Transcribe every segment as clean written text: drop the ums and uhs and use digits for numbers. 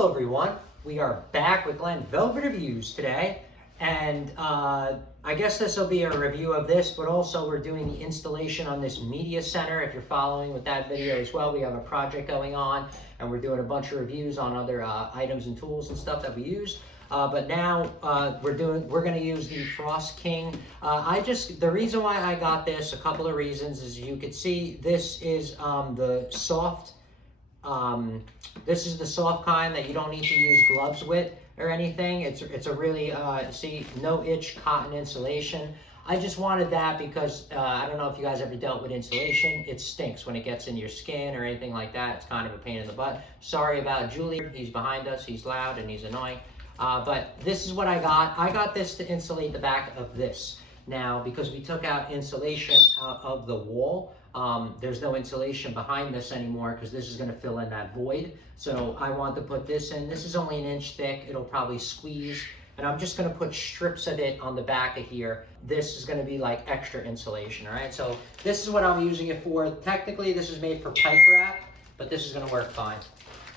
Hello everyone, we are back with Glen Velvet Reviews today, and I guess this will be a review of this, but also we're doing the installation on this media center. If you're following with that video as well, we have a project going on and we're doing a bunch of reviews on other items and tools and stuff that we used. But now we're going to use the Frost King. The reason why I got this, a couple of reasons, is you could see this is the soft. This is the soft kind that you don't need to use gloves with or anything. It's a really, see, no itch cotton insulation. I just wanted that because I don't know if you guys ever dealt with insulation. It stinks when it gets in your skin or anything like that. It's kind of a pain in the butt. Sorry about Julie. He's behind us. He's loud and he's annoying. But this is what I got. I got this to insulate the back of this. Now, because we took out insulation out of the wall, there's no insulation behind this anymore because this is going to fill in that void. So I want to put this in. This is only 1 inch thick. It'll probably squeeze. And I'm just going to put strips of it on the back of here. This is going to be like extra insulation, all right? So this is what I'm using it for. Technically, this is made for pipe wrap, but this is going to work fine.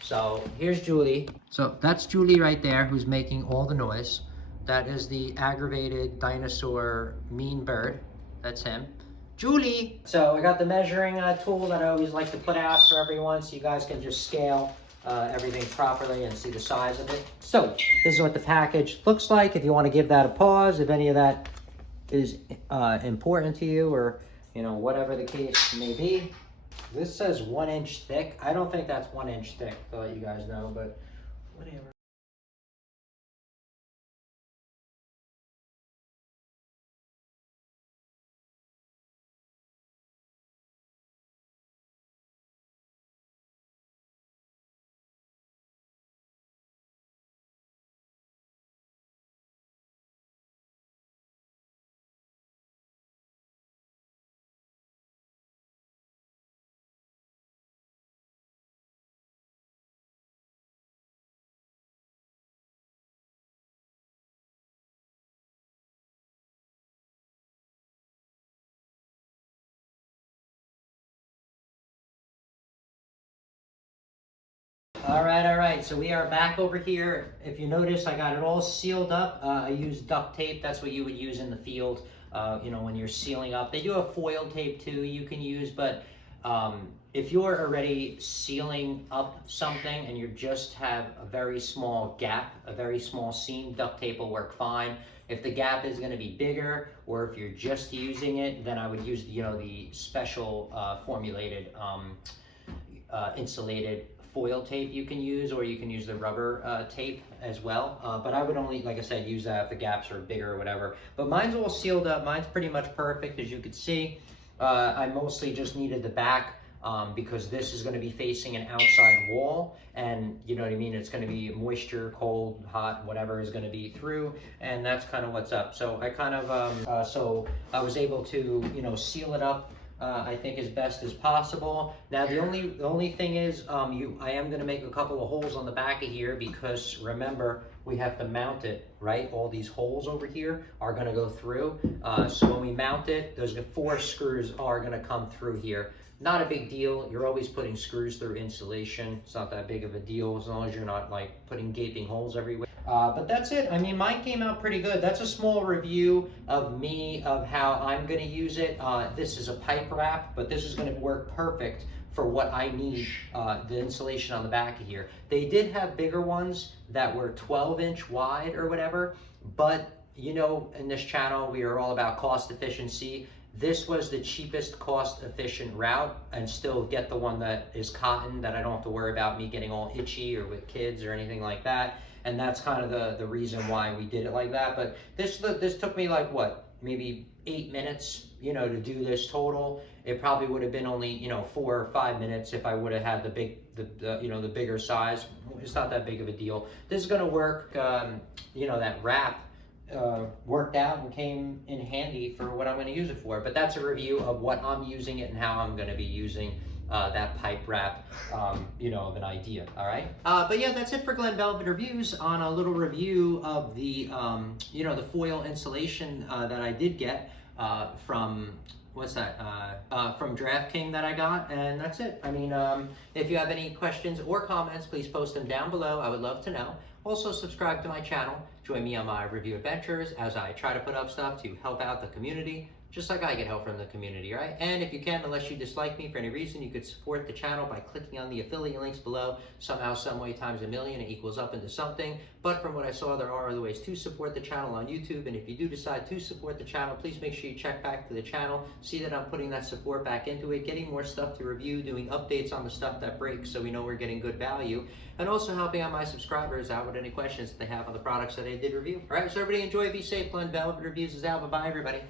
So here's Julie. So that's Julie right there who's making all the noise. That is the aggravated dinosaur mean bird. That's him. Julie! So I got the measuring tool that I always like to put out for everyone so you guys can just scale everything properly and see the size of it. So this is what the package looks like. If you want to give that a pause, if any of that is important to you, or whatever the case may be. This says 1 inch thick. I don't think that's 1 inch thick, to let you guys know, but whatever. All right. So we are back over here. If you notice, I got it all sealed up. I used duct tape. That's what you would use in the field, when you're sealing up. They do have foil tape too you can use, but if you're already sealing up something and you just have a very small gap, a very small seam, duct tape will work fine. If the gap is going to be bigger, or if you're just using it, then I would use the special formulated insulated foil tape you can use, or you can use the rubber tape as well. But I would only, like I said, use that if the gaps are bigger or whatever. But mine's all sealed up. Mine's pretty much perfect, as you can see. I mostly just needed the back because this is going to be facing an outside wall, and you know what I mean, it's going to be moisture, cold, hot, whatever is going to be through, and that's kind of what's up. So I kind of so I was able to seal it up I think as best as possible. Now the only thing is I am going to make a couple of holes on the back of here, because remember, we have to mount it, right? All these holes over here are going to go through. So when we mount it, those 4 screws are going to come through here. Not a big deal. You're always putting screws through insulation. It's not that big of a deal, as long as you're not like putting gaping holes everywhere. But that's it. I mean, mine came out pretty good. That's a small review of me, of how I'm going to use it. This is a pipe wrap, but this is going to work perfect for what I need, the insulation on the back of here. They did have bigger ones that were 12-inch wide or whatever, but in this channel, we are all about cost efficiency. This was the cheapest cost-efficient route, and still get the one that is cotton, that I don't have to worry about me getting all itchy or with kids or anything like that. And that's kind of the reason why we did it like that. But this took me like, what, maybe 8 minutes, to do this total. It probably would have been only 4 or 5 minutes if I would have had the bigger size. It's not that big of a deal. This is going to work. That wrap worked out and came in handy for what I'm going to use it for. But that's a review of what I'm using it and how I'm going to be using that pipe wrap, of an idea. All right. But yeah, that's it for Glen Velvet Reviews, on a little review of the, the foil insulation that I did get from what's that, from DraftKings that I got, and that's it. I mean, if you have any questions or comments, please post them down below. I would love to know. Also, subscribe to my channel. Join me on my review adventures as I try to put up stuff to help out the community, just like I get help from the community, right? And if you can, unless you dislike me for any reason, you could support the channel by clicking on the affiliate links below. Somehow, some way, times a million, it equals up into something. But from what I saw, there are other ways to support the channel on YouTube. And if you do decide to support the channel, please make sure you check back to the channel, see that I'm putting that support back into it, getting more stuff to review, doing updates on the stuff that breaks so we know we're getting good value, and also helping out my subscribers out with any questions that they have on the products that I did review. All right, so everybody enjoy, be safe. Glenn Velvet Reviews is out. Bye-bye, everybody.